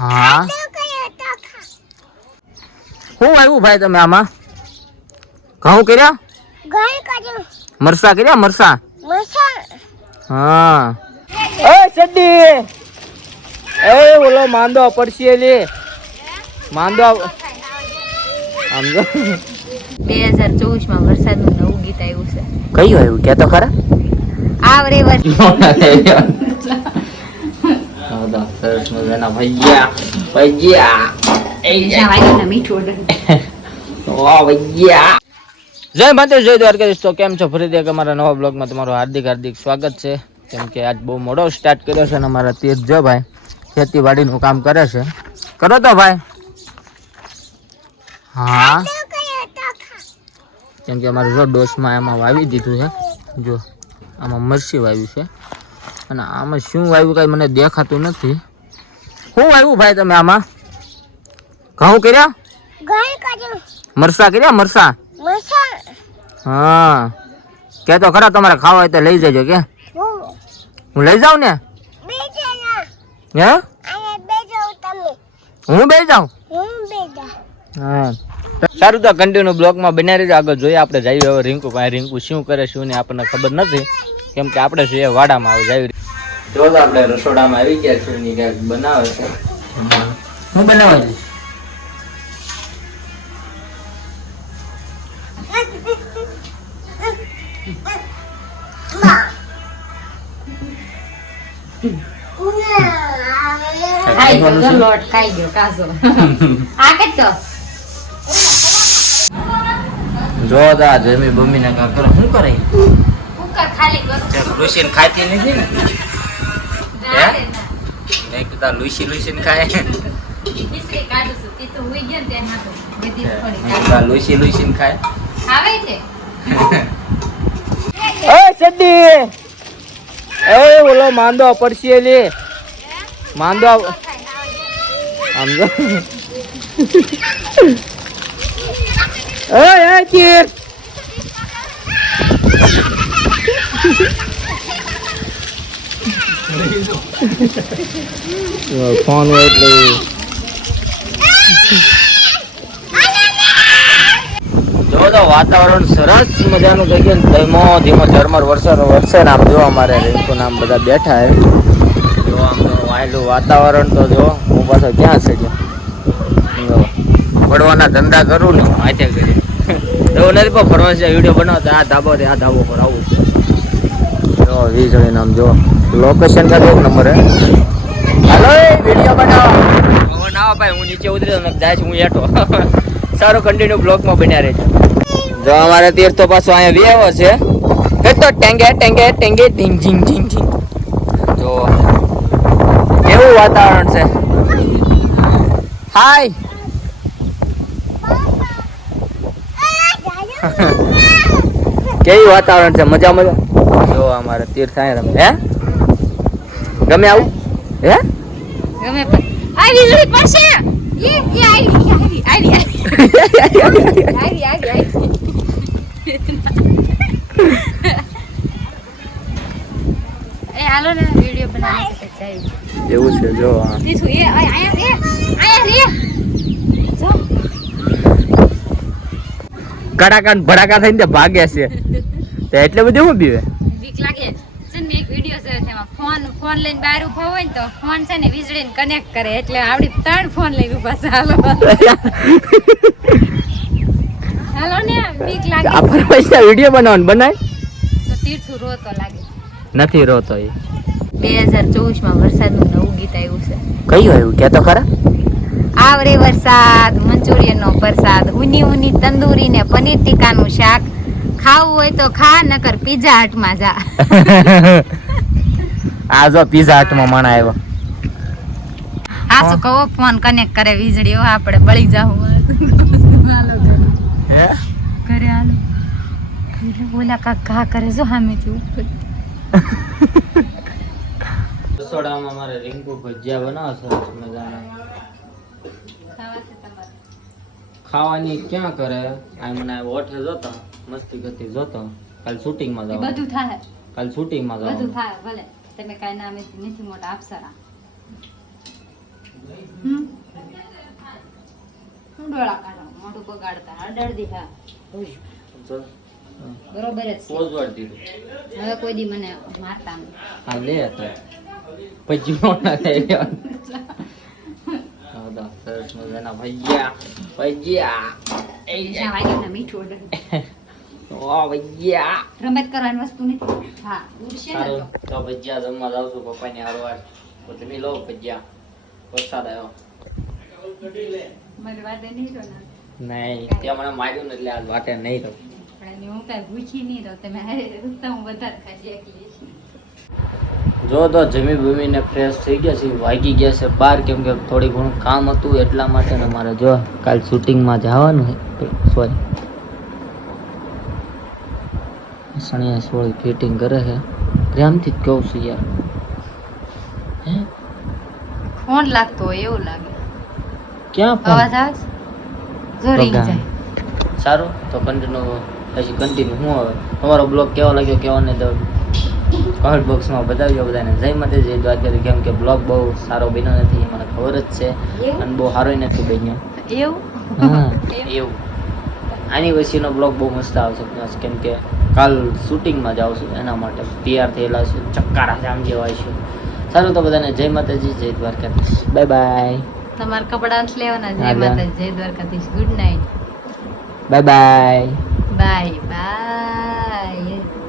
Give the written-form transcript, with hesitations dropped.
હા શું આવ્યું ભાઈ તમે આમાં ઘઉં કર્યા મરસા કર્યા મરસા હા એ સડી એ ઓલો માંદો પડશે લે માંદો આમ જો 2024 માં વરસાદનું નવું ગીત આવ્યું છે. કયું આવ્યું કે તો ખરા આવરે વર્ષ સરસ મજાના ભૈયા ભૈયા મીઠું વાહ ભૈયા જય માતા જય દ્વારકાધીશ. તો કેમ છો? ફરીથી એક અમારા નવા બ્લોગમાં તમારું હાર્દિક હાર્દિક સ્વાગત છે. કેમ કે આજ બહુ મોડો સ્ટાર્ટ કર્યો છે અને અમારા તીર્થ જો ભાઈ ખેતીવાડીનું કામ કરે છે. કરો તો ભાઈ. હા કેમ કે અમારે જો ડોસમાં એમાં વાવી દીધું છે. જો આમાં મરચી વાવ્યું છે અને આમાં શું વાવ્યું કાંઈ મને દેખાતું નથી. શું વાવ્યું ભાઈ તમે આમાં ઘઉં કર્યા મરસા કર્યા મરસા હા કે તો ખરા તમારે ખાવા હોય તો લઈ જજો કે હું લઈ જાઉં ને હે હું બે જાઉં હા સારું તો કન્ટિન્યુ બ્લોગમાં બનાવી રહેજો. આગળ જોઈએ આપણે જઈએ હવે રિંકુ પાસે. રિંકુ શું કરે શું ને આપણને ખબર નથી કેમ કે આપણે જોઈએ વાડામાં આવે જાય. જો તો આપણે રસોડામાં આવી ગયા છીએ ને ક્યાંક બનાવે છે. હું બનાવવા જઈશ જો દા જમી બમી ને કા કરો શું કરે લુસી ખાતી નથી ને મેં કીધા લુસી ખાય લુસી ખાય એ સડી એ ઓલો માંદો પડશે લે માંદો આમ જો એ ચીર ફોન હોય એટલે જો તો વાતાવરણ સરસ મજાનું થઈ ગયું. ધીમો ધીમો ઝરમર વરસે ને આમ જો અમારે રીંકુ નામ બધા બેઠા હે. જો આમ તો વાયલું વાતાવરણ તો જો હું પાછો ક્યાં છે પડવાના ધંધા કરું ને હાથે કરી એવું નથી પણ ફરવા વિડીયો બનાવતા આ ધાબો પર આવું છે. જો વીજળી નામ જો લોકેશન કા એક નંબર હે. હાલો વિડીયો બનાવો ના ભાઈ હું નીચે ઉતરી જાય હું એઠો સારો કન્ટિન્યુ બ્લોગમાં બન્યા રહેજો. જો અમારે તીર્થ તો પાછો અહીંયા વેવો છે તો ટેંગે ટેંગે ટેંગે ઢીંગ ઢીંગ ઢીંગ ઢીંગ. જો કેવું વાતાવરણ છે. હાય કેવું વાતાવરણ છે. મજા મજા. જો અમારે તીર્થ અહીંયા રમે હે ગમે આવું હે ગમે આ વીજળી પડશે આવી એ હાલો ને વિડિયો બનાવી જાય એવું છે. જો દીસુ એ આયા રે જો કડાકા ભડાકા થઈને ભાગે છે તો એટલે બધું હું બીવે બીક લાગે છે ને. એક વિડિયો છે તેમાં ફોન લઈને બહાર ઉભો હોય ને તો ફોન છે ને વીજળીને કનેક્ટ કરે એટલે આવડી 3 ફોન લઈને ઉભા છે. હાલો ને બીક લાગે. આપણે પૈસા વિડિયો બનાવવાનું બનાય તો તીર્થુ રોતો લાગે નથી રોતો. એ 2024 માં વરસાદનું નવું ગીત આવ્યું છે. કયું આવ્યું કે તો ખરા આવરે વરસાદ મંચુરિયનનો પ્રસાદ ઉની ઉની તંદૂરી ને પનીર ટીકાનું શાક ખાવું હોય તો ખા નકર પિઝા હટમાં જા. આ જો પિઝા હટમાં માણા આવ્યો. આ શું કહો ફોન કનેક્ટ કરે વીજળી હો આપણે બળી જાવું. હાલો હે ઘરે હાલો. ઓલા કા ઘા કરે જો સામેથી ઉપર. રસોડામાં મારે રીંકુ ભજીયા બનાવે છે મજાના. ખાવાની ક્યાં કરે આ મને ઓઠે જોતો મસ્તી કરતી જોતો. કાલ શૂટિંગમાં જવાનું બધું થાય. કાલ શૂટિંગમાં બધું જવાનું થાય ભલે તમે કાઈ નામે નથી મોટા અપ્સરા. ડોળા કાઢો મોઢું બગાડતા અડડદી હા હોય. બરોબર જ છે. પોઝ વાળી દીધું. હવે કોઈ દી મને મારતા નહીં. હા લે તો પછી મોટા થઈ ગયા. હા તો સરસ મજાના ભજીયા ભજીયા પૈસા વાગ્યાના મીઠું order. ઓ ભજીયા રમત કરવાની વસ્તુ નથી. હા ઉડશે ને સારું તો. તો ભજીયા જમવા જાઉં છું પપ્પાની હારવાર તો તમે લો ભજીયા વરસાદ આવ્યો મારી વાતે નહીં રહો ને. નહીં ત્યાં મને માર્યું ને એટલે આજ વાટે નહીં રહું પણ એની હું કાંઈ ભૂખી નહીં રહું. તમે હારે તો હું વધારે ખાઈ એકલી છું. જો તો જમી બમીને ફ્રેશ થઈ ગયા છે વાગી ગયા છે બાર કેમ કે થોડી ઘણું કામ હતું એટલા માટે ને મારે જો કાલ શૂટિંગમાં જવાનું સોરી સણિયા સોળી ફિટિંગ કરે છે પ્રેમથી જ કહું છું યાર હે ફોન લાગતો હોય એવું લાગે. ક્યાં અવાજ આવે છે? જોરી પગા. જાય. સારું તો કન્ટિન્યુ પછી કન્ટિન્યુ હું હવે તમારો બ્લોગ કેવો લાગ્યો કેવો નહીં તો કમેન્ટ બોક્સમાં બતાવજો બધાને જય માતાજી જય દ્વારકાથી કેમ કે બ્લોગ બહુ સારો બન્યો નથી મને ખબર જ છે એવું? અને બહુ સારો નથી બન્યો એવું હા એવું આની વચ્ચેનો બ્લોગ બહુ મસ્ત આવશે પ્લસ કેમ કે કાલ શૂટિંગમાં જાઉં છું એના માટે તૈયાર થયેલા છું ચક્કારા જામ જેવા છું સારું તો બધાને જય માતાજી જય દ્વારકાધીશ બાય બાય તમારા કપડા નથી લેવાના. જય હા, જા. માતાજી જય Dwarkadhish. Good night. Bye bye bye bye.